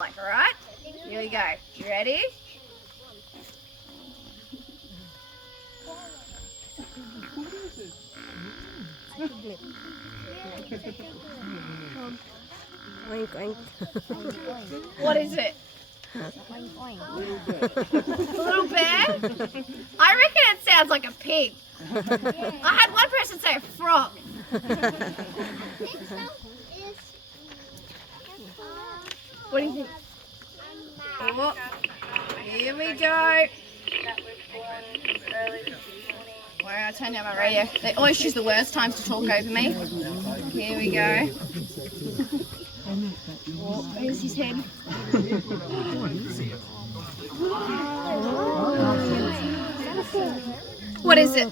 Like, alright? Here we go. You ready? Oink, oink. What is it? Little bear? I reckon it sounds like a pig. I had one person say a frog. What do you think? Oh, here we go. Wow, I turned down my radio. They always choose the worst times to talk over me. Here we go. Oh, there's his head. What is it?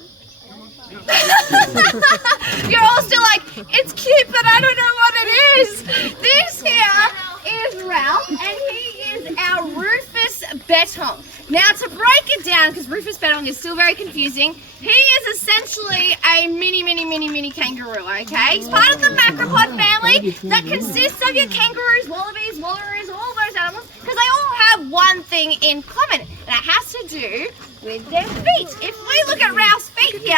You're all still like, it's cute, but I don't know what it is. This here is Ralph, and he is our Rufus Bettong. Now, to break it down, because Rufus Bettong is still very confusing, he is essentially a mini kangaroo, okay? He's part of the macropod family that consists of your kangaroos, wallabies, wallaroos, all those animals, because they all have one thing in common, and it has to do with their feet. If we look at Ralph's feet here,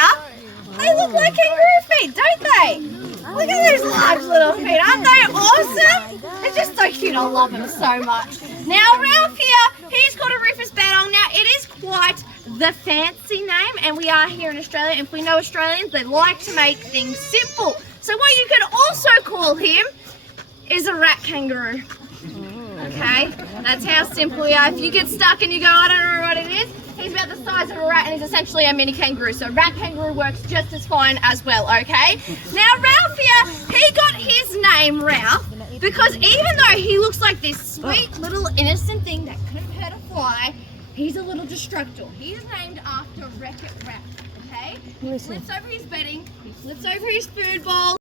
they look like kangaroo feet, don't they? Look at those large little feet, aren't they awesome? They're just so cute, I love them so much. Now Ralph here, he's called a Rufus Bettong. Now it is quite the fancy name, and we are here in Australia, and if we know Australians, they like to make things simple. So what you could also call him is a rat kangaroo. Okay, that's how simple we are. If you get stuck and you go, I don't know what it is, he's about the size of a rat and he's essentially a mini kangaroo. So rat kangaroo works just as fine as well, okay? Now Ralph here, he got his name Ralph because even though he looks like this sweet little innocent thing that couldn't hurt a fly, he's a little destructor. He is named after Wreck-It Ralph, okay? He flips over his bedding, he flips over his food bowl.